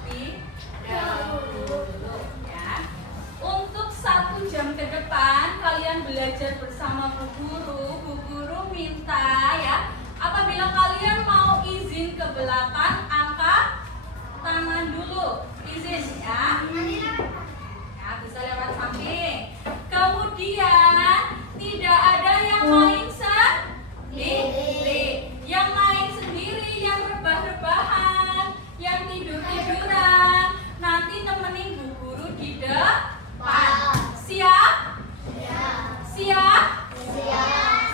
terlebih dahulu ya. Untuk 1 jam ke depan kalian belajar bersama Bu Guru. Bu Guru minta ya, apabila kalian mau izin ke belakang, angkat tangan dulu. Izin ya. Ya, bisa lewat samping. Kemudian tidak ada yang main sendiri. Yang main sendiri, yang rebah-rebahan, yang tidur-tiduran, nanti temenin Bu Guru di depan. Siap? Siap?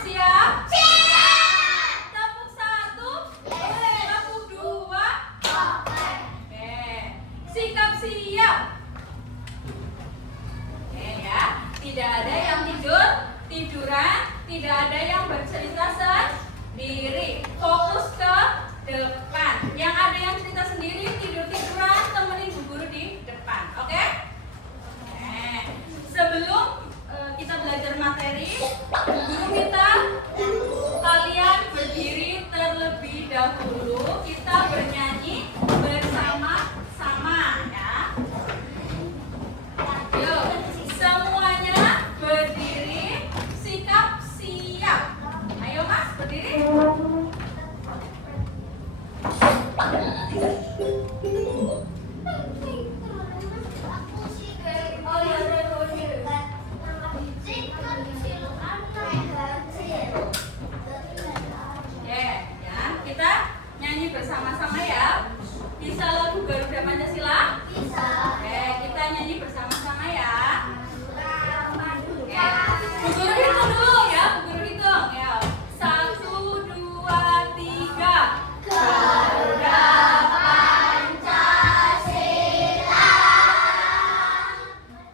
Siap? Tepuk 1, tepuk 2. Oke. Sikap siap. Oke ya. Tidak ada yang tiduran, tidak ada yang bercerita sendiri. Fokus ke depan. Yang ada yang cerita sendiri, tidur-tiduran, temenin Bu Guru di depan. Oke? Sebelum kita belajar materi, Bu Guru minta kalian berdiri terlebih dahulu. Kita bernyanyi bersama-sama ya. Yuk, semuanya berdiri, sikap siap. Ayo Mas, berdiri. Kita nyanyi bersama-sama ya. Bisa lagu Garuda Pancasila? Bisa. Oke, kita nyanyi bersama-sama ya. Oke. Bu Guru hitung dulu ya, Bu Guru hitung ya. 1, 2, 3. Garuda Pancasila.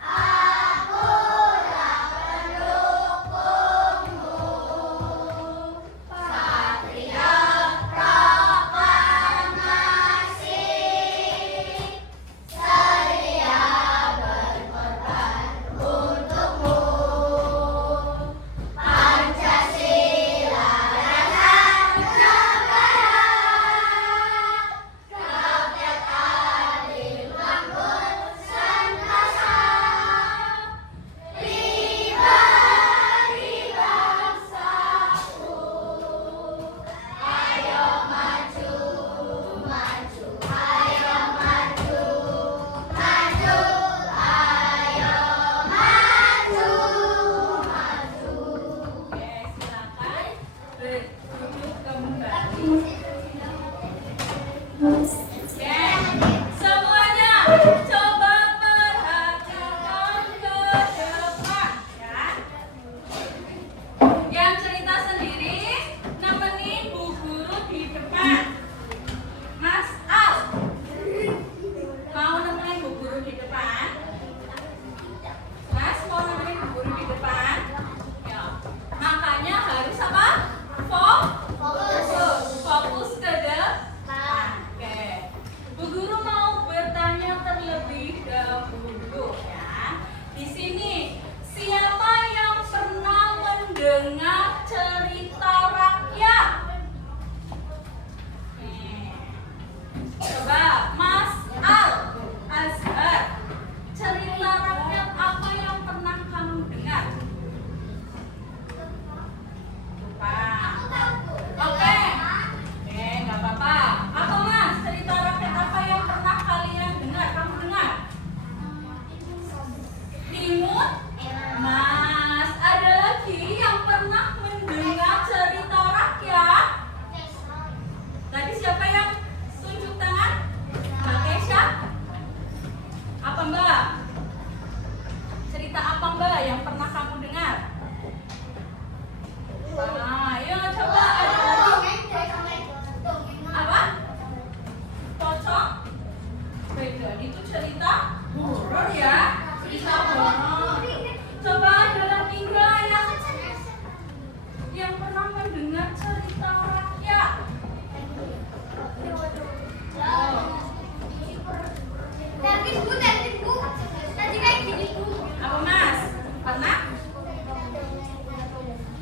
Aku yang mendukungmu. Patriot proklamasi. Sedia berkorban untukmu. Pancasila dasar negara. Rakyat adil makmur sentosa. Pribadi bangsaku. Ayo maju, maju, ayo maju, maju, ayo maju, maju. Oke, silakan berduduk kembali. Oke, semuanya coba perhatikan ke depan ya. Yang cerita sendiri nemenin Bu Guru di depan. Mas Al, mau nemenin Bu Guru di depan? Mas mau nemenin Bu Guru di depan? Ya. Makanya harus apa? Fokus ke depan. Oke. Bu Guru mau bertanya terlebih dahulu ya. Di sini siapa yang pernah mendengar cerita rakyat? Coba Mas Al, Azhar, cerita rakyat apa yang pernah kamu dengar? Lupa. Oke, nggak apa-apa. Apa Mas, cerita rakyat apa yang pernah kalian dengar? Kamu dengar? Timur? Mas, ada lagi yang pernah mendengar cerita rakyat? Tadi siapa yang tunjuk tangan? Mbak Kesha? Apa Mbak? Cerita apa Mbak yang pernah kamu dengar? Ayo coba ada lagi. Apa? Pocong? Beda, itu cerita horor ya. Cerita horor. Coba ada lagi nggak yang pernah mendengar cerita rakyat? Apa Mas? Pernah?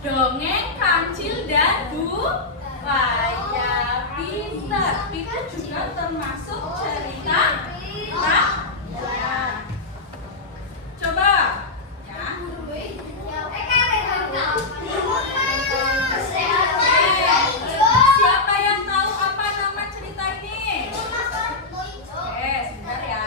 Dongeng Kancil dan Buaya Pintar itu juga termasuk cerita rakyat. Coba ya. Siapa yang tahu apa nama cerita ini? Oke, sebentar ya.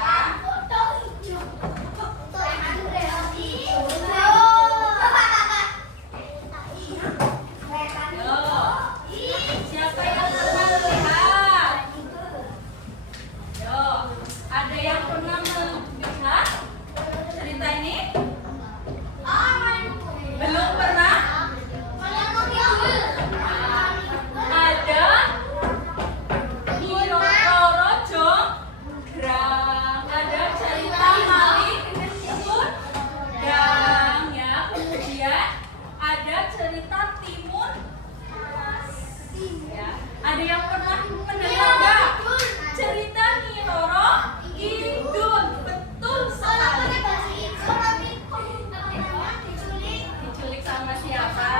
Siapa yang pernah melihat? Yo, ada yang pernah melihat cerita ini? Belum pernah? Ada Roro Jonggrang, ada cerita Maling Kundang ya. Kemudian ada cerita Timun ya. Ada yang pernah mendengar nggak cerita Nyi Roro Kidul? Betul sekali. Diculik sama siapa?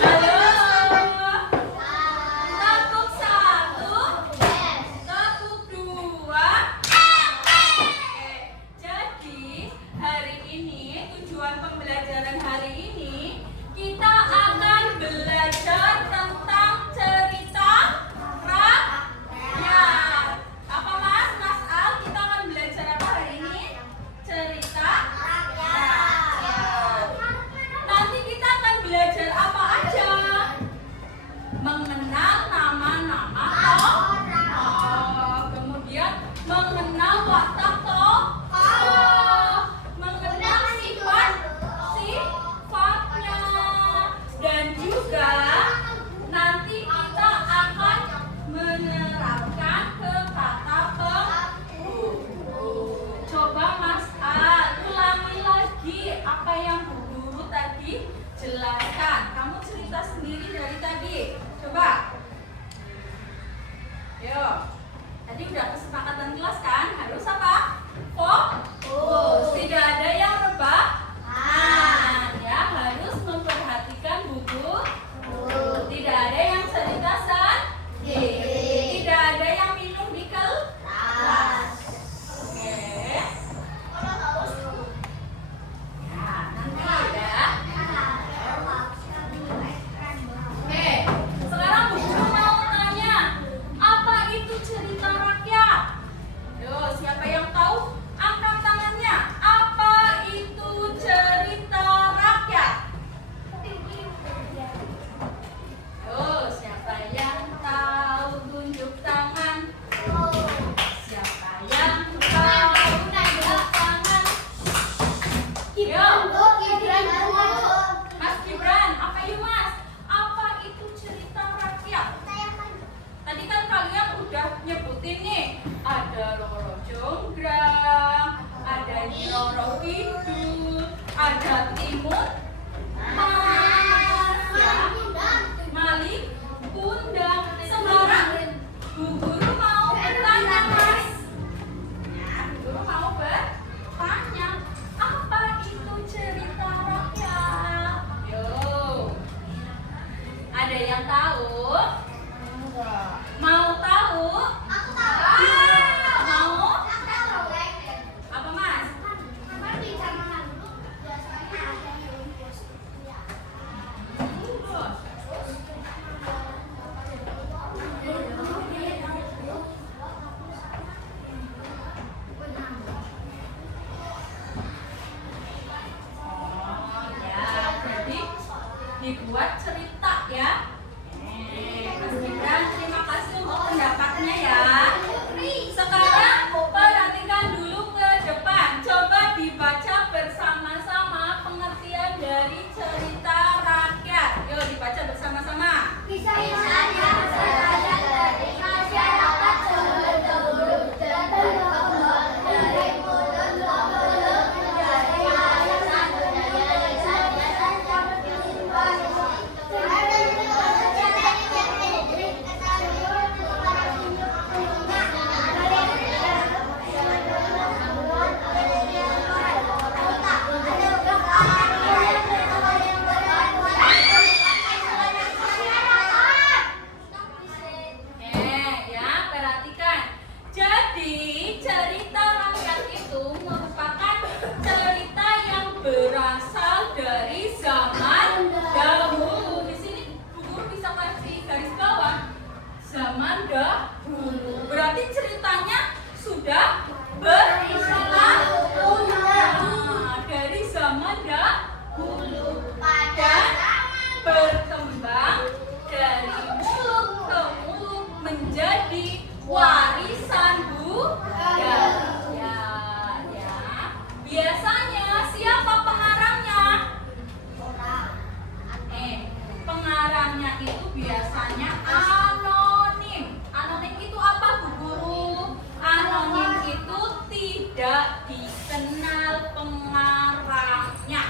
Halo. Tepuk satu, tepuk dua. Jadi hari ini tujuan pembelajaran hari ini kita akan belajar tentang cerita rakyat. Apa Mas? Mas Al, kita akan belajar apa hari ini? Cerita rakyat. Nanti kita akan belajar apa aja? Mengenal nama-nama tokoh, kemudian mengenal watak tokoh, mengenal sifat-sifatnya, dan juga nanti kita akan menerapkan ke kata penghubung. Coba Mas Al, ulangi lagi apa yang Bu Guru tadi jelaskan. Kamu cerita sendiri dari tadi. Coba. Yo. Tadi udah kesepakatan kelas kan? Harus apa? Fokus. Tidak ada yang rebahan ya. Harus memperhatikan buku. Tidak ada yang cerita sendiri. Tidak ada yang minum di kelas. Oke. Ya, nanti ya. Oke, sekarang Bu Guru mau tanya, apa itu cerita rakyat? Yo, siapa yang tahu? Angkat tangannya. Apa itu cerita rakyat? Yo, siapa yang tahu? Tunjuk tangan. Siapa yang tahu? Tunjuk tangan. Yo, Mas Gibran, apa yuk Mas? Apa itu cerita rakyat? Tadi kan kalian udah nyebutin nih, ada Roro Jonggrang, ada Nyi Roro Kidul, ada Timun Mas, ya, Maling Kundang. Sekarang Bu Guru mau bertanya Mas. Ya, Bu Guru mau bertanya, apa itu cerita rakyat? Yo, ada yang tahu? Mau tahu? Mau? Apa Mas? Oh ya, jadi dibuat cerita ya. Mas Gibran, terima kasih untuk pendapatnya ya. Sekarang perhatikan dulu ke depan. Coba dibaca bersama-sama pengertian dari cerita rakyat. Yuk dibaca bersama-sama. Kisah-kisahnya berasal dari masyarakat sebelum dan berkembang dari mulut ke mulut menjadi warisan budaya yang disimpan dahulu. Berarti ceritanya sudah berlalu. Nah, dari zaman dahulu dan berkembang dari mulut ke mulut menjadi warisan budaya. Ya. Biasanya siapa pengarangnya? Pengarangnya itu biasanya anonim. Anonim itu apa, Bu Guru? Anonim itu tidak dikenal pengarangnya.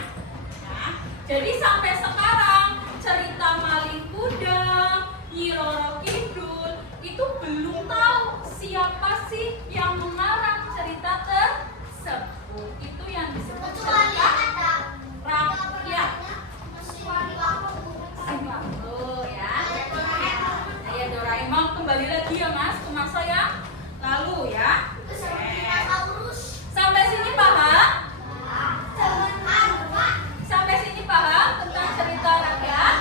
Nah, jadi sampai sekarang cerita Malin Kundang, Nyi Roro Kidul itu belum tahu siapa sih yang mengarang cerita tersebut. Itu yang disebut cerita rakyat. Lalu ya, ayo Doraemon kembali lagi ya Mas ke masa yang lalu ya. Sampai sini paham? Sampai sini paham tentang cerita rakyat?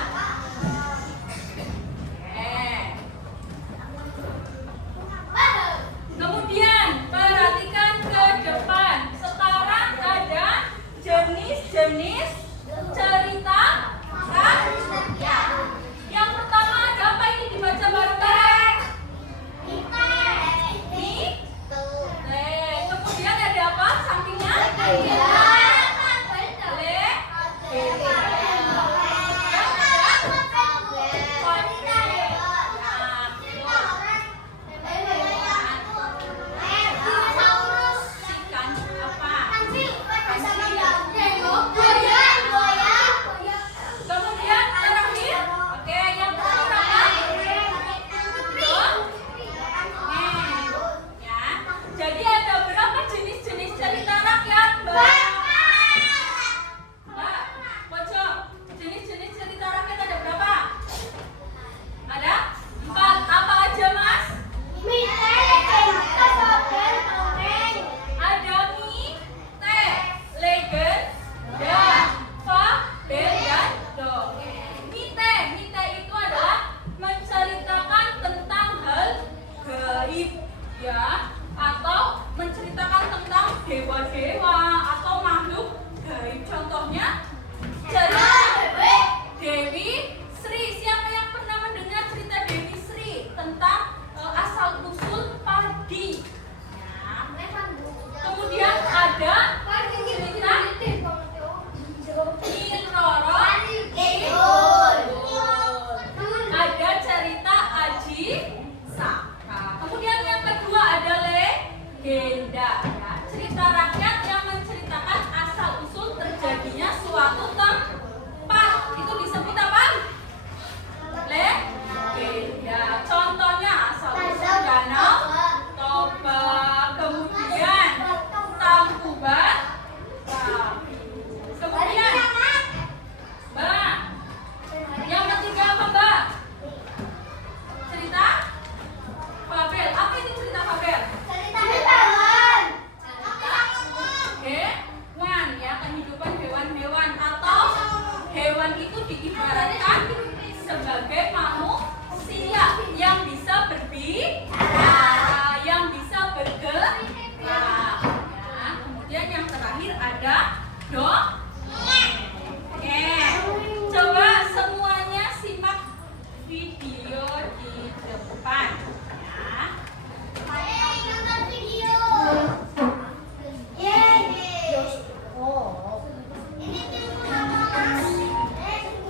Kemudian perhatikan ke depan. Sekarang ada jenis-jenis cerita rakyat. Yang pertama ada apa ini, dibaca bareng-bareng? Kemudian ada apa sampingnya? Kemudian terakhir, oke, yang terakhir apa? Ya. Jadi ada berapa jenis-jenis cerita rakyat, Mbak? Mbak, Pocong, jenis-jenis cerita rakyat ada berapa? Ada 4. Apa aja, Mas? Ada mite, legenda, fabel, dan dongeng. Mite itu adalah menceritakan tentang hal gaib, ya, atau menceritakan tentang dewa-dewa atau makhluk gaib. Contohnya cerita Dewi Sri. Siapa yang pernah mendengar cerita Dewi Sri tentang asal usul padi? Ya. Kemudian ada cerita Nyi Roro Kidul. Ada cerita Aji Saka. Kemudian yang kedua ada legenda, ya. Cerita rakyat yang menceritakan asal usul terjadinya suatu tempat. Itu disebut apa? Legenda. Contohnya asal usul Danau Toba. Kemudian Tangkuban. Kemudian Mbak, yang ketiga apa Mbak? Cerita fabel. Apa itu cerita fabel? Hewan, ya, kehidupan hewan-hewan atau hewan itu diibaratkan sebagai manusia yang bisa berbicara, yang bisa bergerak. Ya. Kemudian yang terakhir ada dongeng. Oke, coba semuanya simak video di depan, ya.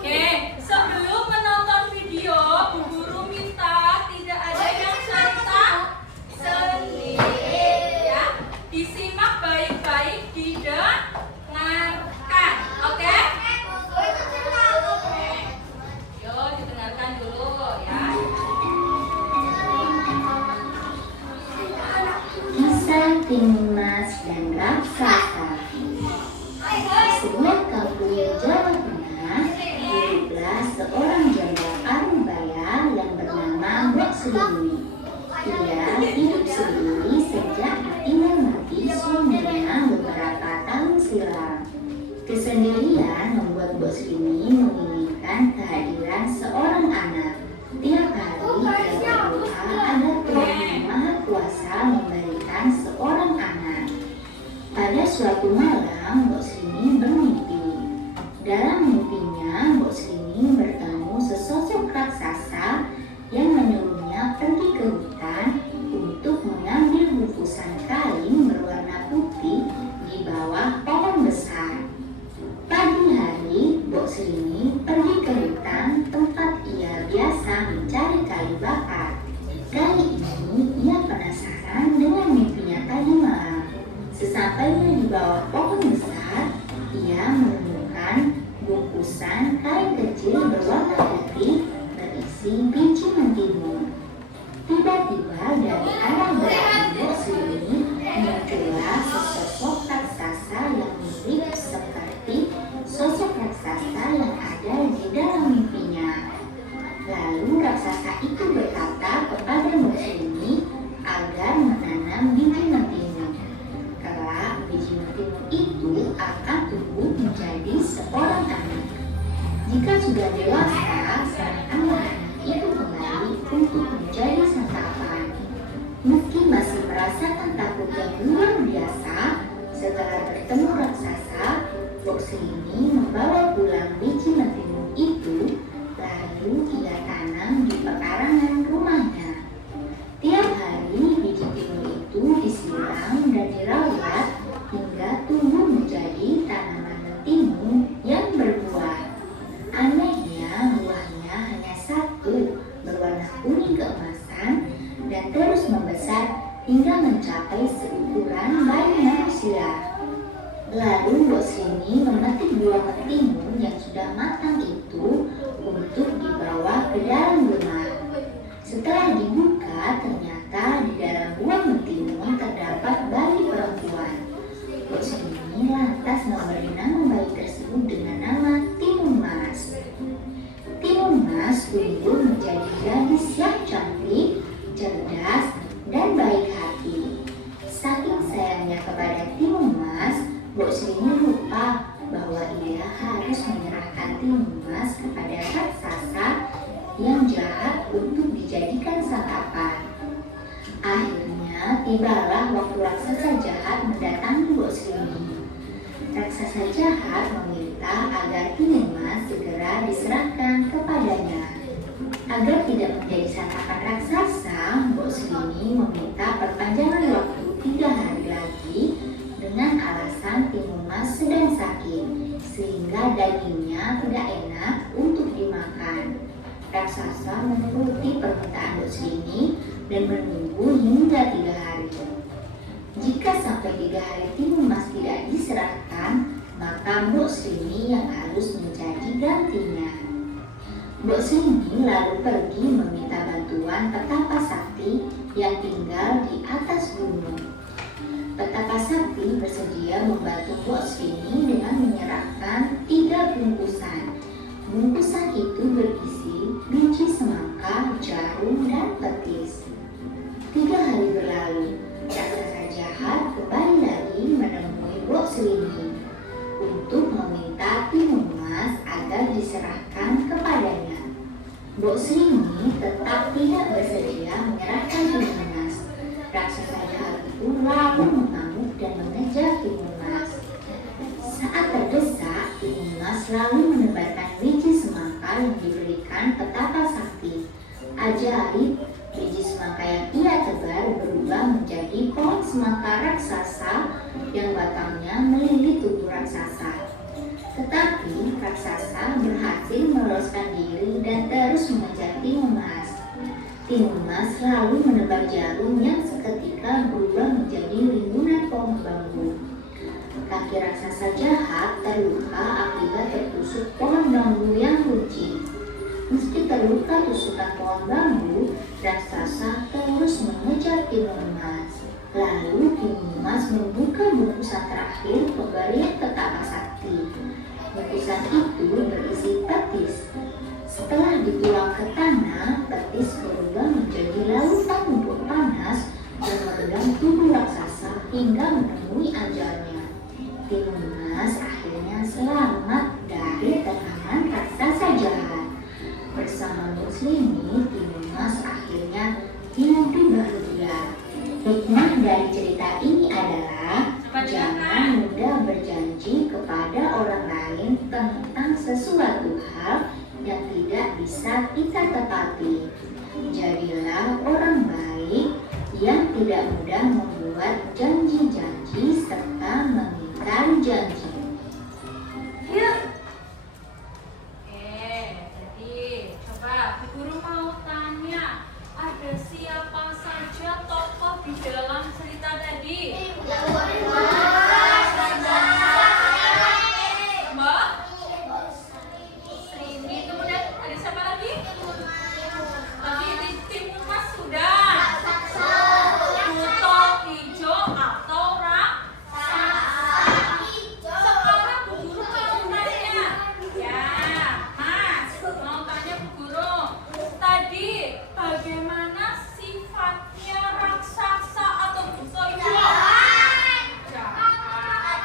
Oke, sebelum menonton video, Bu Guru minta tidak ada yang cerita sendiri, ya. Disimak baik-baik, didengarkan, oke? Yuk, didengarkan dulu, ya. Kisah Timus dan Raksasa. Sebuah kampung di Jawa Tengah, hiduplah seorang janda parubaya yang bernama Mbok Seliwi. Ia hidup sendiri sejak ditinggal mati suaminya beberapa tahun silam. Kesendirian membuat Mbok Seliwi menginginkan kehadiran seorang anak. Tiap hari ia berdoa agar Tuhan Yang Maha Kuasa memberikan seorang anak. Pada suatu malam, Mbok Srini bermimpi. Dalam mimpinya, Mbok Srini bertemu sesosok raksasa yang menyuruhnya pergi ke hutan untuk mengambil bungkusan kain berwarna putih di bawah pohon besar. Pagi hari, Mbok Srini pergi ke hutan tempat ia biasa mencari kayu bakar. Kali ini ia penasaran dengan mimpinya tadi malam. Sesampainya di bawah pohon besar, ia menemukan bungkusan kain kecil berwarna putih berisi biji mentimun. Tiba-tiba dari arah belakang Mbok Srini muncullah sesosok raksasa yang mirip seperti sosok raksasa yang ada di dalam mimpinya. Lalu raksasa itu berkata kepada Mbok Srini agar menanam biji mentimun. Kelak biji mentimun itu akan tumbuh menjadi seorang anak. Jika sudah dewasa, sang anak itu kembali untuk menjadi santapan. Meski masih merasakan takut yang luar biasa setelah bertemu raksasa, Mbok Srini membawa pulang biji mentimun itu, lalu ia tanam di pekarangan rumahnya. Tiap hari biji timun itu disiram dan dirawat hingga tumbuh menjadi tanaman mentimun yang berbuah. Anehnya, buahnya hanya satu, berwarna kuning keemasan dan terus membesar hingga mencapai seukuran bayi manusia. Lalu Mbok Srini memetik buah mentimun yang sudah matang itu untuk dibawa ke dalam rumah. Setelah dibuka, ternyata di dalam buah mentimun terdapat bayi perempuan. Mbok Srini lantas memberi nama bayi tersebut dengan nama Timun Mas. Timun Mas tumbuh menjadi gadis yang cantik, cerdas, dan baik hati. Saking sayangnya kepada Timun Mas, Mbok Srini lupa bahwa ia harus menyerahkan Timun Mas kepada raksasa yang jahat untuk dijadikan santapan. Akhirnya tibalah waktu raksasa jahat mendatangi Mbok Srini. Raksasa jahat meminta agar Timun Mas segera diserahkan kepadanya. Agar tidak menjadi santapan raksasa, Mbok Srini meminta perpanjangan waktu 3 hari lagi dengan alasan Timun Mas sedang sakit, sehingga dagingnya tidak enak untuk dimakan. Raksasa menuruti permintaan Mbok Srini dan menunggu hingga 3 hari. Jika sampai 3 hari Timun Mas tidak diserahkan, maka Mbok Srini yang harus menjadi gantinya. Mbok Srini lalu pergi meminta bantuan petapa sakti yang tinggal di atas gunung. Petapa sakti bersedia membantu Mbok Srini dengan menyerahkan 3 bungkusan. Bungkusan itu berisi biji semangka, jarum, dan petis. 3 hari berlalu, raksasa jahat kembali lagi menemui Mbok Srini untuk meminta Timun Mas agar diserahkan kepadanya. Mbok Srini tetap tidak bersedia menyerahkan Timun Mas. Raksasa jahat itu lalu mengamuk dan mengejar Timun Mas. Saat terdesak, Timun Mas lalu menebarkan biji semangka yang diberikan petapa sakti. Ajaib, biji semangka yang ia tebar berubah menjadi pohon semangka raksasa yang batangnya melilit tubuh raksasa. Tetapi raksasa berhasil meloloskan diri dan terus mengejar Timun Mas. Timun Mas lalu menebar jarum yang seketika berubah menjadi rimbunan pohon bambu. Kaki raksasa jahat terluka akibat tertusuk pohon bambu yang runcing. Meski terluka tusukan pohon bambu, raksasa terus mengejar Timun Mas. Lalu Timun Mas membuka bungkusan terakhir pemberian petapa sakti. Bungkusan itu berisi petis. Setelah dituang ke tanah, petis berubah menjadi lautan lumpur panas dan merendam tubuh raksasa hingga menemui ajalnya. Timun Mas akhirnya selamat dari tangan raksasa jahat. Bersama Mbok Srini, Timun Mas akhirnya tentang sesuatu hal yang tidak bisa kita tepati. Jadilah orang baik yang tidak mudah membuat janji-janji serta mengingkari janji. Yuk. Jadi coba Bu Guru mau tanya, ada siapa saja tokoh di dalam cerita tadi? Mbak Srini, kemudian ada siapa lagi? Tadi di timun mas sudah. Buto hijau atau sekarang Bu Guru mau tanya. Ya, Mas, mau tanya Bu Guru. Tadi bagaimana sifatnya raksasa atau buto hijau? Jahat.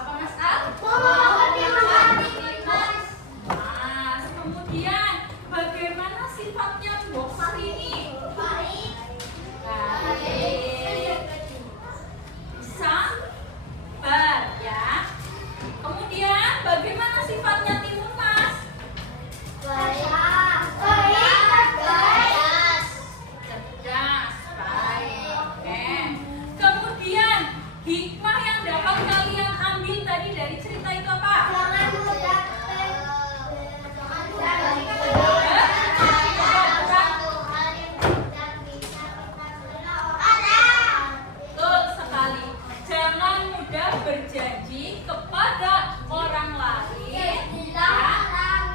Apa Mas Al? Mas, kemudian bagaimana sifatnya Bu Sarini? Baik. Sabar ya. Kemudian bagaimana sifatnya timun mas? Cerdas, baik. Oke. Kemudian hikmah yang dapat kalian ambil tadi dari cerita itu apa? Betul sekali. Jangan mudah berjanji kepada orang lain ya,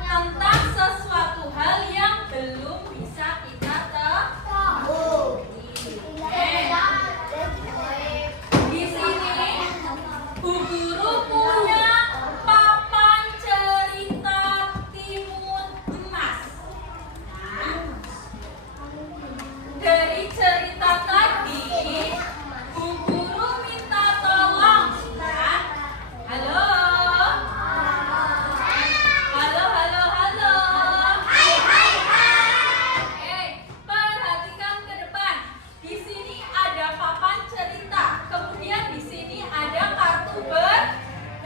tentang sesuatu hal yang belum bisa kita ketahui. Di sini Bu Guru punya papan cerita timun emas. Nah, dari cerita tadi Bu Guru minta tolong ya. Halo. Oke, perhatikan ke depan. Di sini ada papan cerita. Kemudian di sini ada kartu bergambar.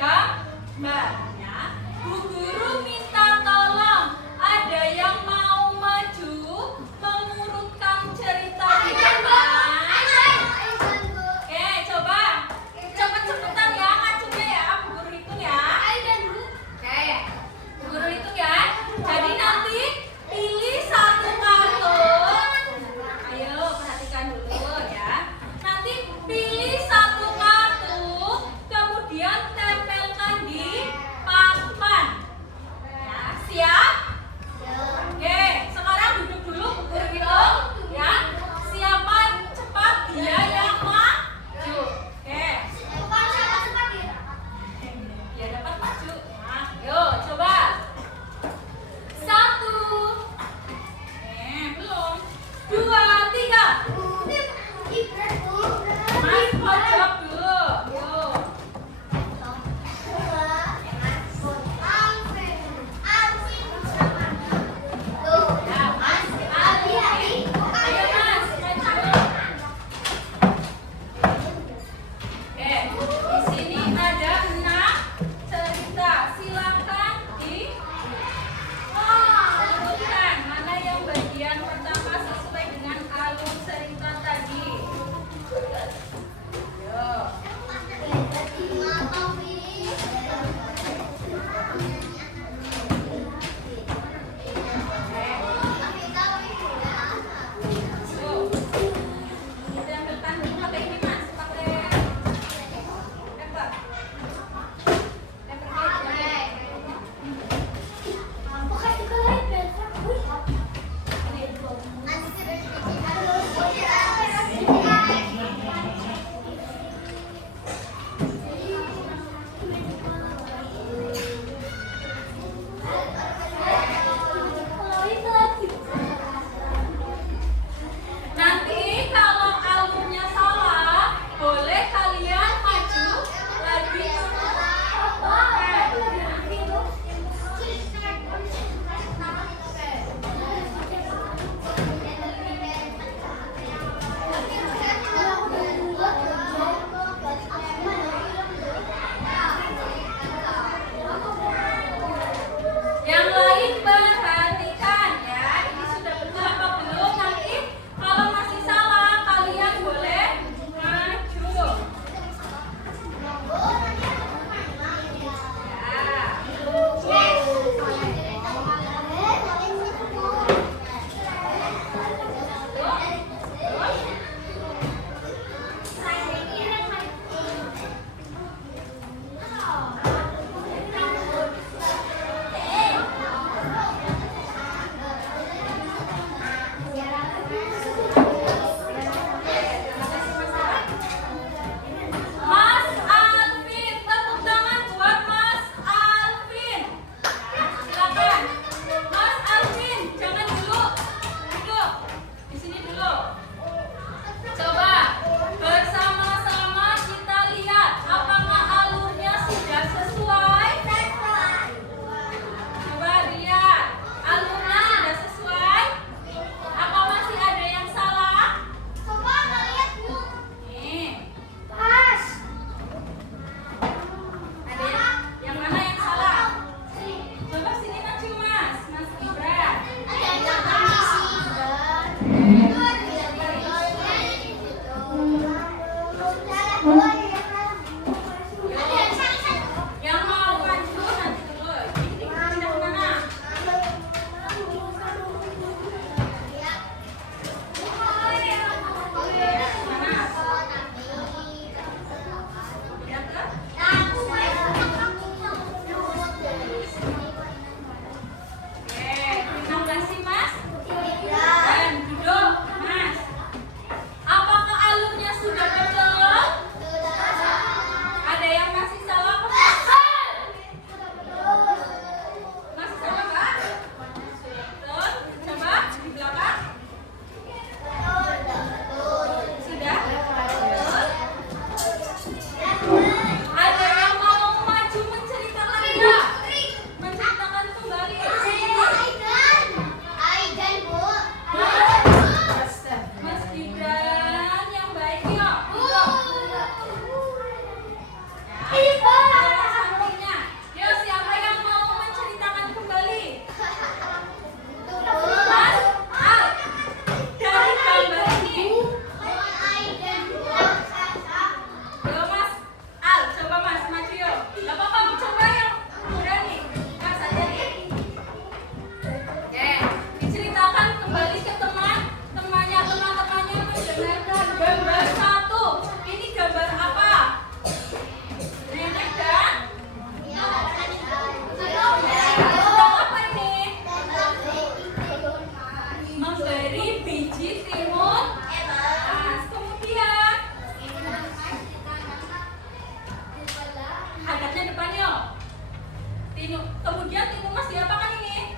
Kemudian timun mas diapakan ini?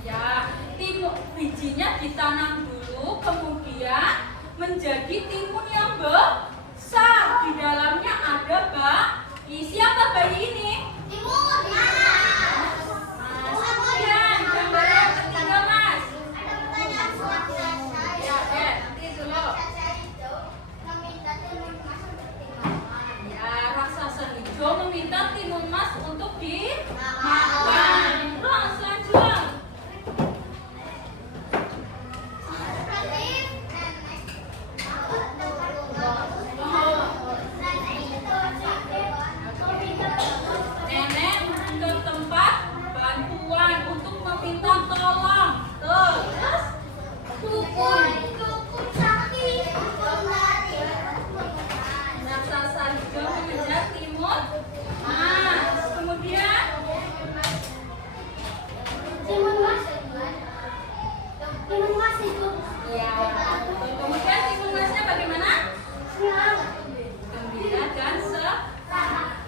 Ya, bijinya ditanam dulu, kemudian menjadi timun yang besar. Di dalamnya ada siapa bayi ini? Kemudian gambar yang ketiga mas. Ya, nanti dulu. Ya, raksasa hijau meminta timun mas untuk dimakan. Terus lanjut. Nenek ke tempat bantuan untuk meminta tolong. Terus raksasa hijau mengejar timun mas. Kemudian ya, kemudian timun masnya bagaimana? Gembira dan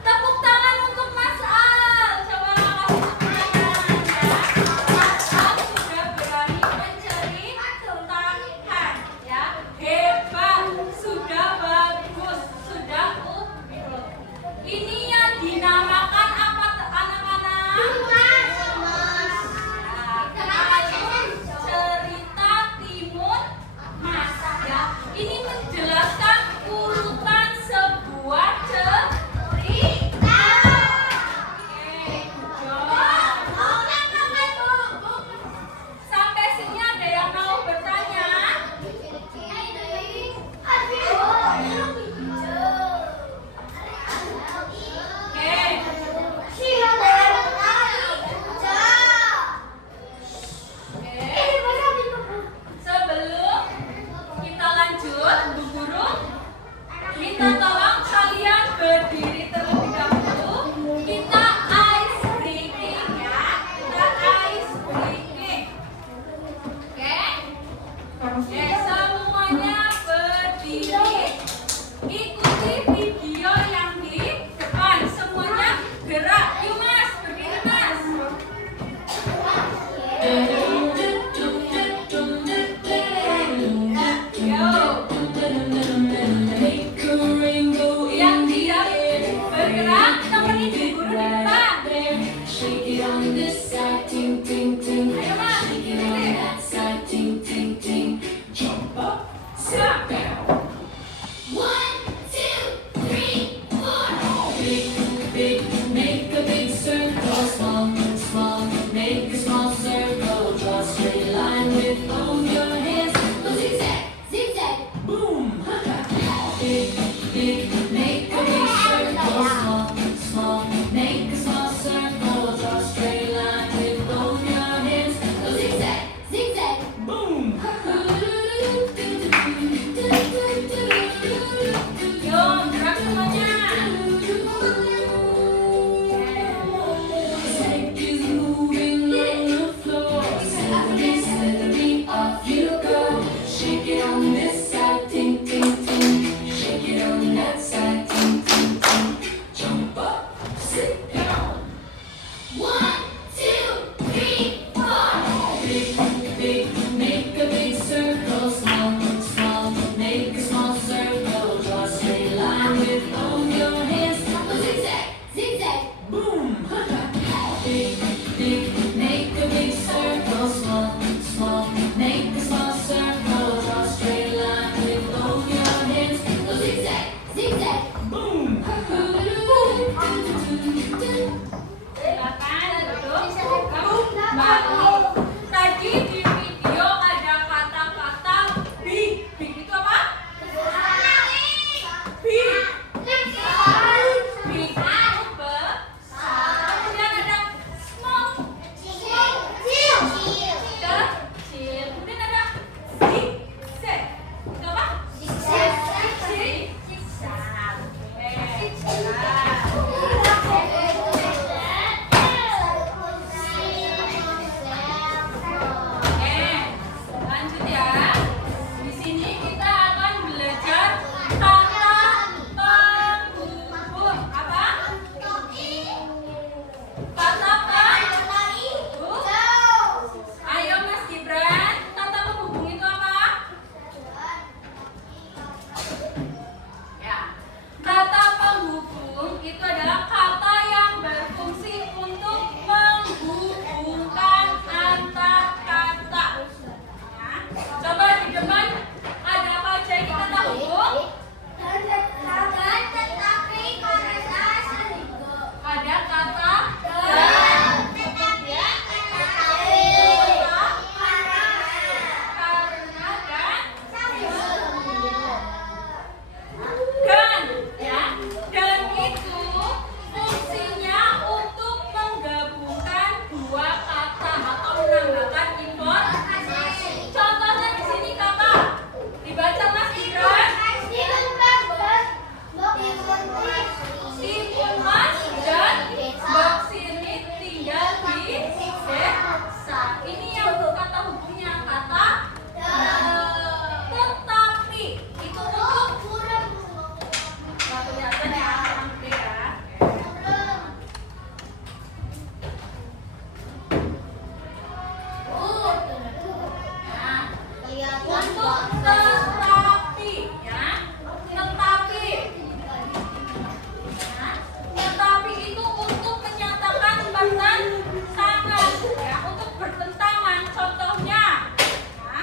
tepuk tangan untuk Mas Al. Coba kasih tepuk tangan ya. Mas Al sudah berani menceritakan ya. Hebat, sudah bagus, sudah ini yang dinamakan apa anak-anak? Cerita timun mas ya. Ini menjelaskan urutan sebuah cerita. Sampai sini ada yang mau bertanya? Sebelum kita lanjut, Bu Guru minta tolong kalian berdiri terlebih dahulu. Kita ice breaking ya. Kita ice breaking. Oke, semuanya berdiri. Ikuti video yang di depan. Semuanya gerak. Yuk mas, berdiri mas. Yang diam bergerak, temenin Bu Guru di depan. Ayo mas, Jump up, sit down. 1, 2, 3, 4. Big, make a big circle. Small, make a small circle. Draw a straight line with both your hands. Go zigzag, boom. Big, make a big circle. Small, make a small circle. Draw a straight line with both your hands. Go zigzag, boom. yuk gerak semuanya. Snake is moving on the floor. Slithery, off you go. Shake it on this side, ting, ting, ting. Shake it on that side, ting, ting, ting. Jump up, sit down. 1, 2, 3, 4. Big, make a big circle. Small, make a small circle. Draw a straight line with both your hands. Go zigzag, boom. Big, make a big circle. Small, make a small circle. Draw a straight line with both your hands. Go zigzag, boom. Silakan duduk. Baik. Tadi di video ada kata-kata big. Big itu apa? Big. Big itu besar. Kemudian ada small. Kecil. Kemudian ada zigzag. Itu apa? Zigzag. Lanjut ya. Di sini kita akan belajar kata penghubung. Apa? itu adalah kata yang berfungsi untuk menghubungkan antar kata. Ya. Coba di depan ada apa aja yang kita hubung? Ada kata dan ya. Dan itu fungsinya untuk menggabungkan dua kata atau menambahkan informasi. Contohnya di sini kata dibaca Mas Gibran. Timun Mas dan Mbak Sini tinggal di desa. Ini yang kata hubungnya kata tetapi itu untuk kelihatan ya sampai ya. Nah, untuk tetapi ya, tetapi ya, tetapi itu untuk menyatakan bertentangan ya, untuk bertentangan. Contohnya ya,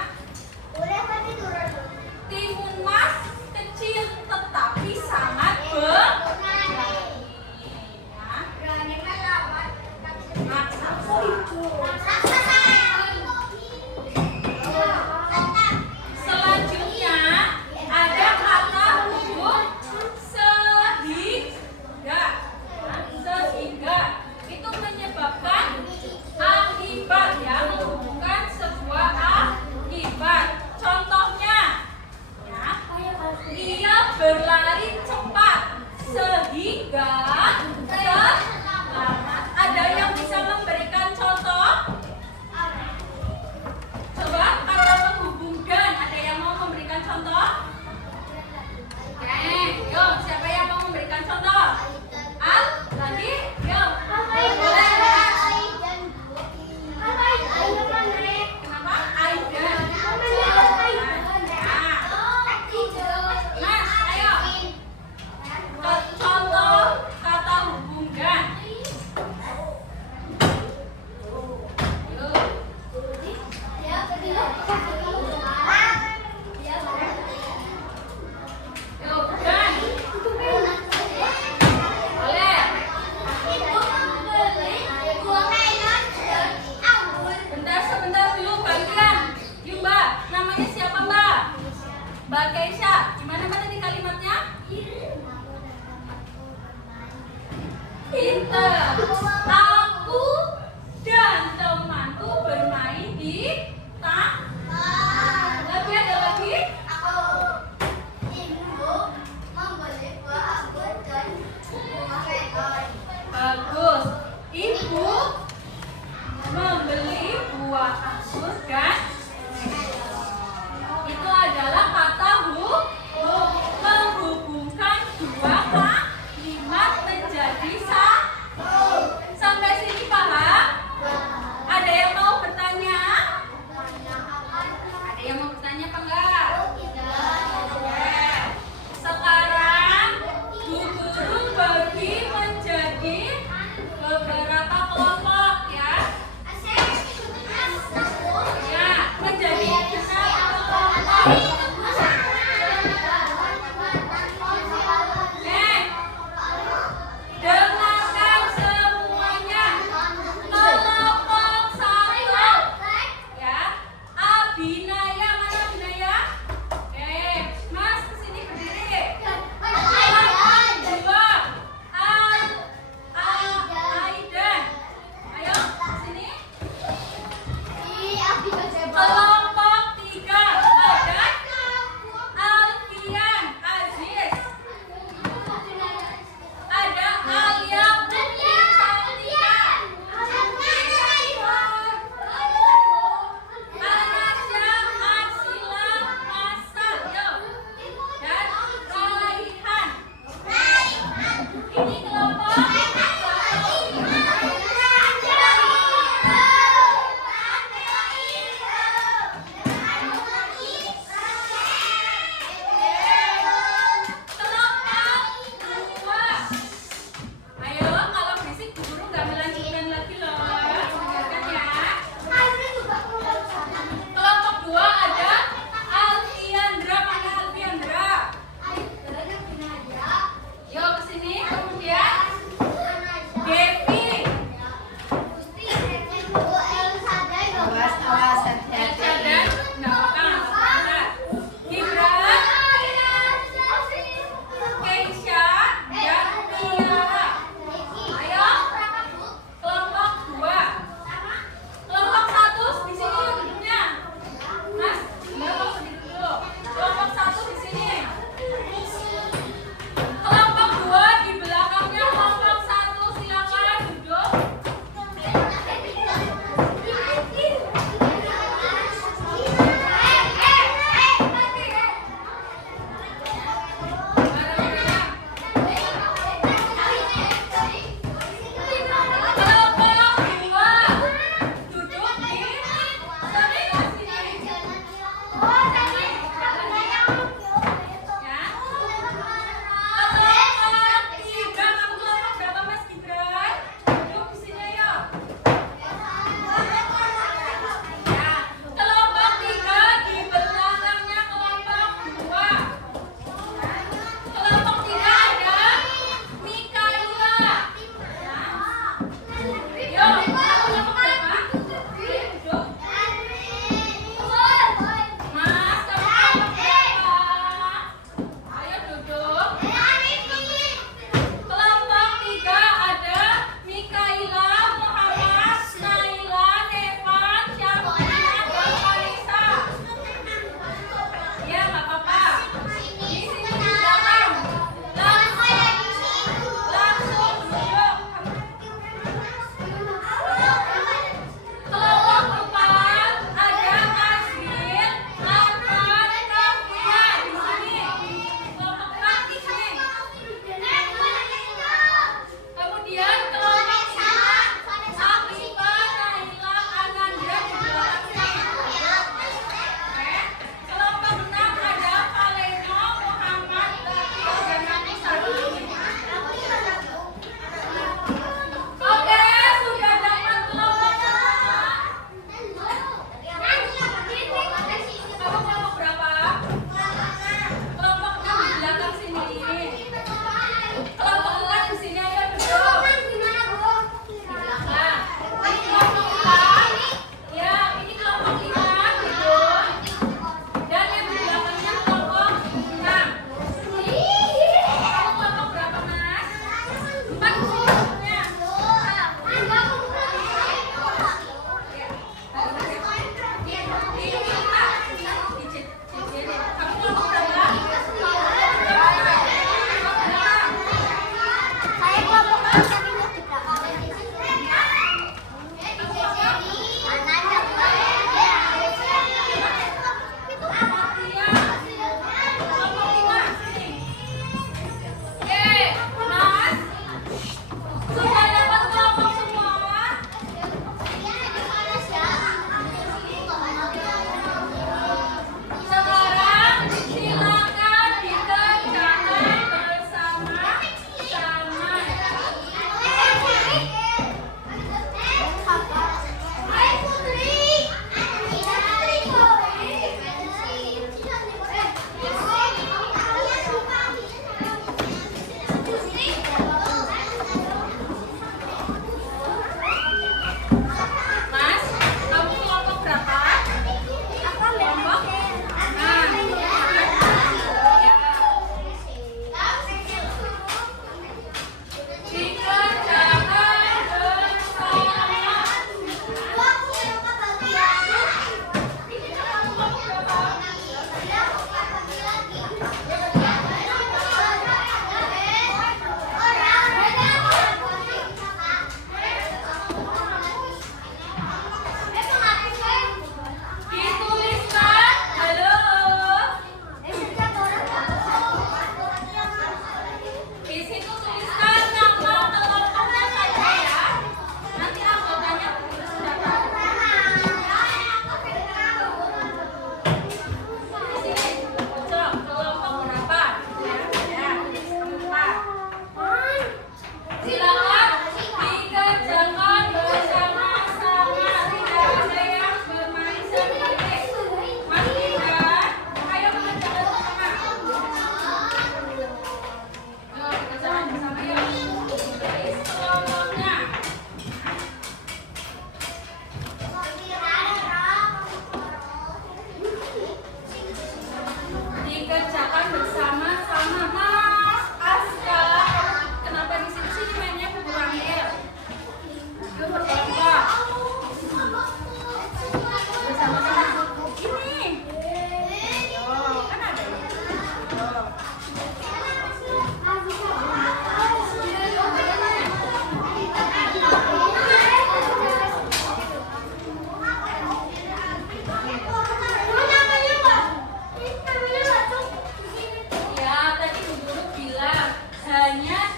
timun mas kecil tetapi sangat berani ya. Selanjutnya ada kata hubung sehingga. Sehingga itu menyebabkan akibat ya, menghubungkan sebuah akibat. Contohnya ya, dia berlari cepat sehingga selamat. Ada yang bisa memberikan contoh? Coba kata penghubung dan ada yang mau memberikan contoh? Yuk, siapa yang mau memberikan contoh? Lagi? Yuk. Kenapa? Aidan. Mas, ayo. Contoh kata hubung dan. Yuk, dan. Boleh. Sebentar dulu kalian. Yuk Mbak, namanya siapa Mbak? Mbak Keisha. Gimana Mbak tadi kalimatnya? Pinter. Aku dan temanku bermain di taman. Lagi ada lagi? Bagus. Ibu membeli buah anggur dan itu adalah kata menghubungkan dua kalimat menjadi satu. sini, kemudian Devi. Awas, hati-hati. Elsa dan Nafkah. Gibran, Keisha, dan Tiara. Ayo, kelompok 2. Kelompok 1 di sini yuk duduknya. Mas, Mbak mau duduk dulu. Kelompok 1 di sini. Kelompok 2 di belakangnya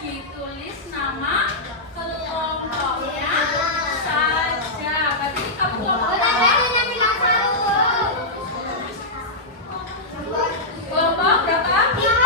ditulis nama kelompoknya saja. Berarti kamu kelompok kelompok berapa? Kelompok 3 ya.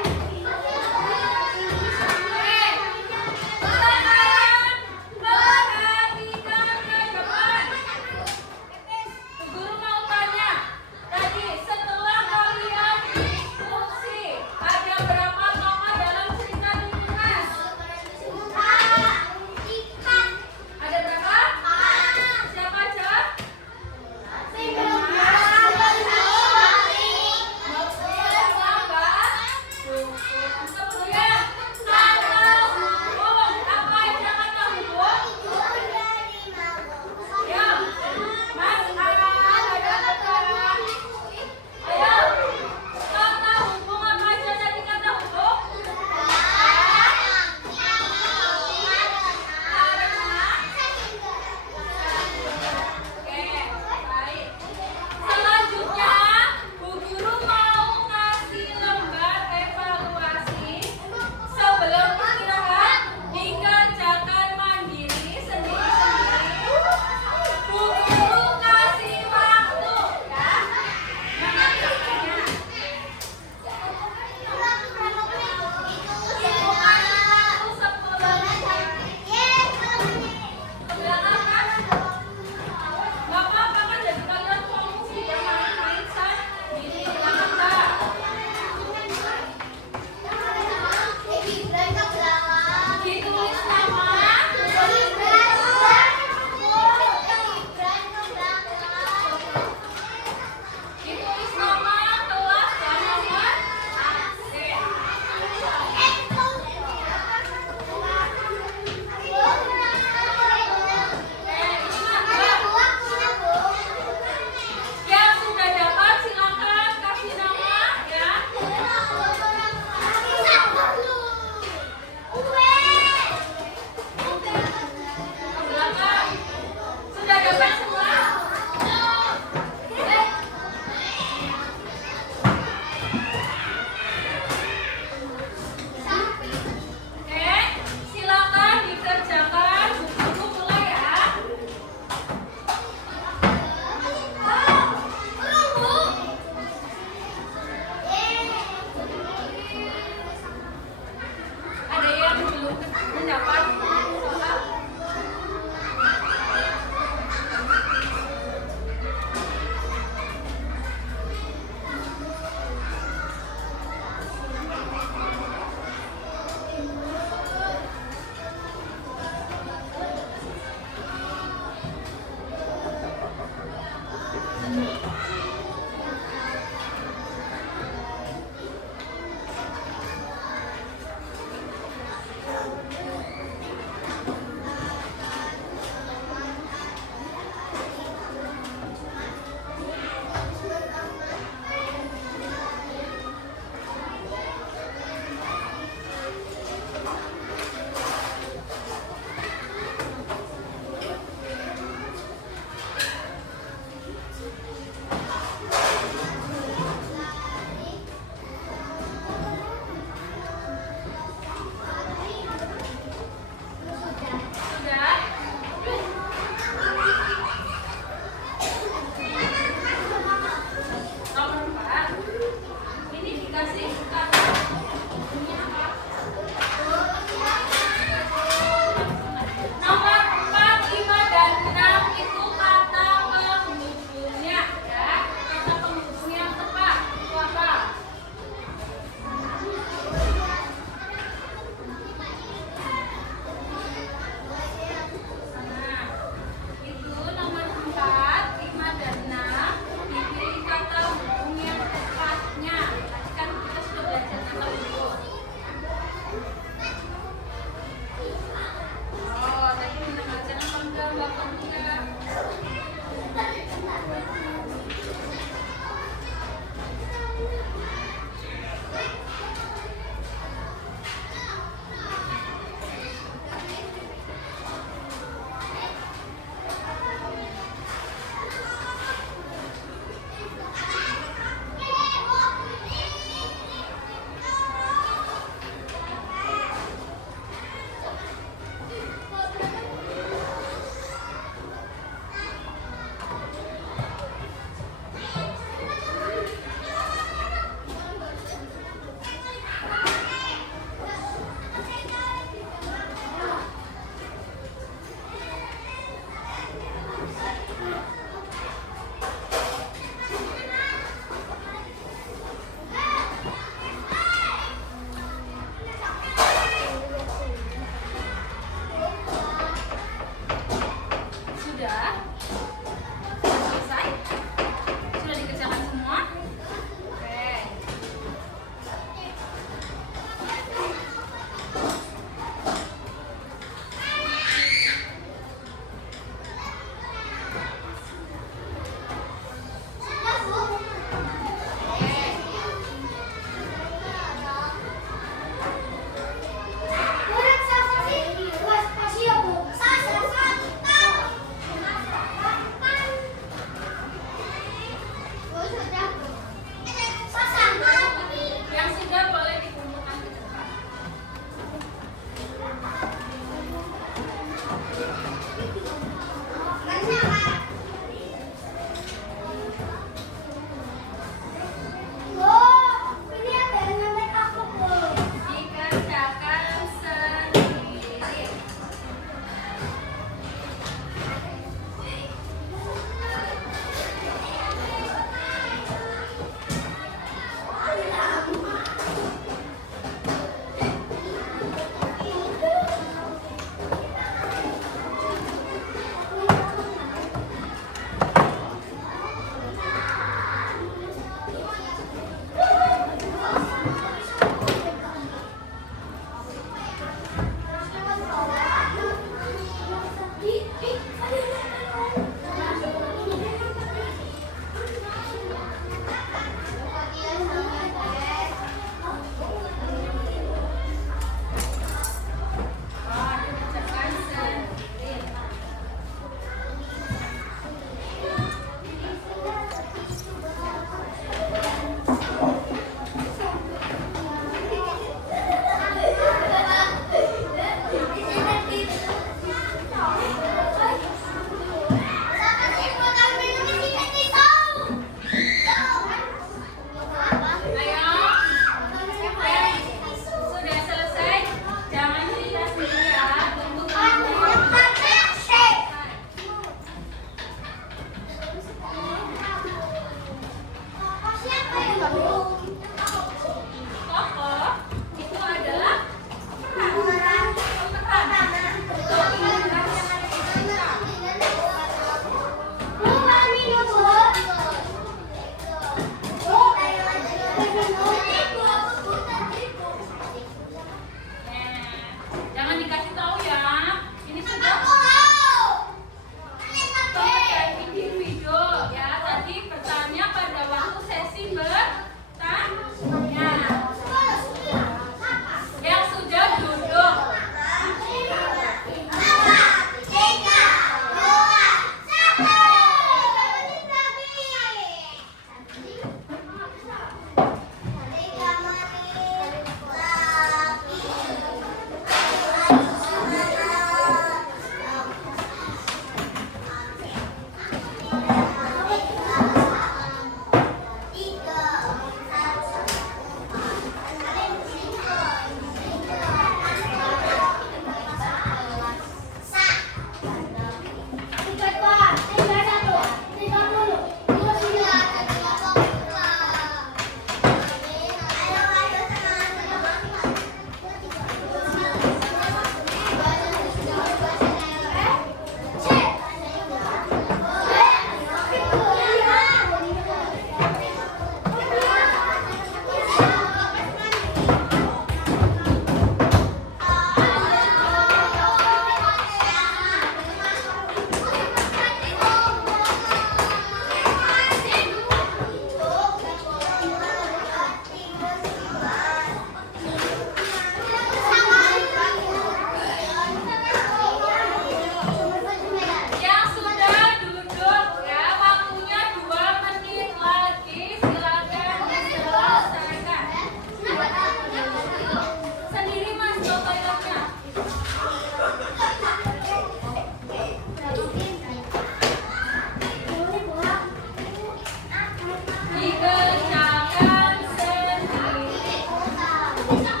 bisa